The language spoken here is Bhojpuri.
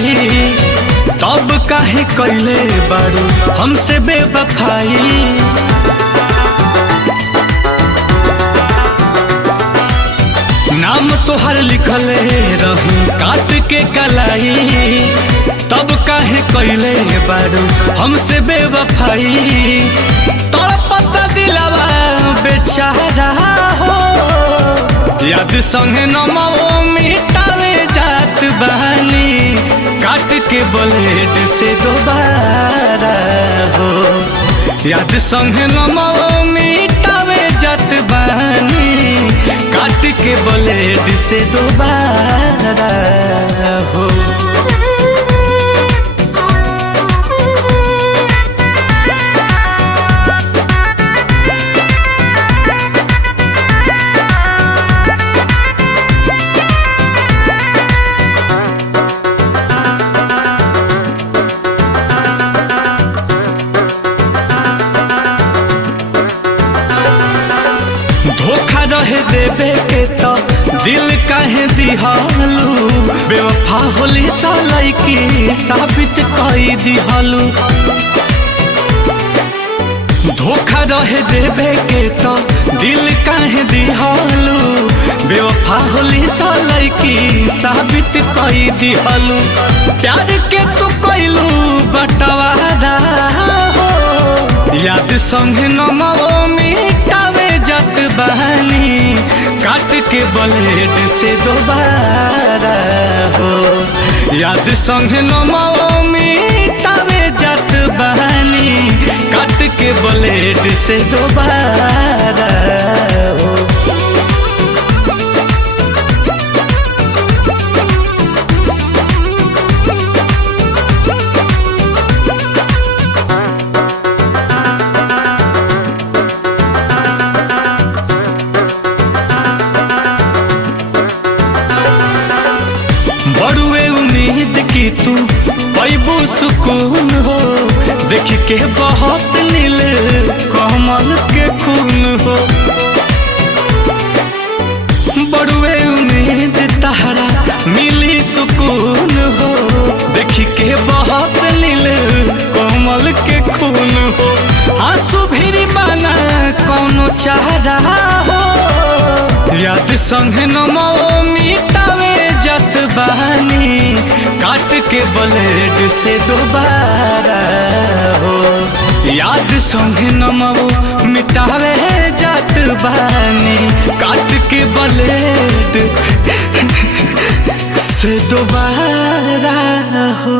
जाई, तब काहे कैले बारू हमसे बेवफाई। नाम तोहर लिखले रहूं काट के कलाई, तब काहे कैले बारू हमसे बेवफाई। तड़पता दिलवा बेचारा हो, याद संगे नमो मिटावे जात बहानी, काट के ब्लेड से दोबारा हो। याद संगे नमो मिटावे जात बहानी, काट के ब्लेड से दोबारा हो। धोखा रहे देवे के तो दिल काहे दिहालू, बेवफा होली सालाई की साबित कई दिहालू। धोखा रहे देवे के तो दिल काहे दिहालू, बेवफा होली सालाई की साबित कई दिहालू। प्यार के तू कैलू बटवारा हो, याद संगे नमो मिटावे जात बहानी, काट के ब्लेड से दोबारा हो। याद संगे नमो मिटावे जात बहानी, काट के ब्लेड से दोबारा हो। बड़ुए उम्मीद की तू पैबू सुकून हो, देख के बहुत नील कमल के खून हो। बड़ुए उम्मीद तहरा मिली सुकून हो, देख के बहुत नील कमल के खून हो। आंसू भी बना कौनो चारा हो, याद संगे नमो मिटावे जात बहानी, काट के ब्लेड से दोबारा हो। याद संगे नमो मिटावे जात बहानी, काट के ब्लेड से दोबारा हो।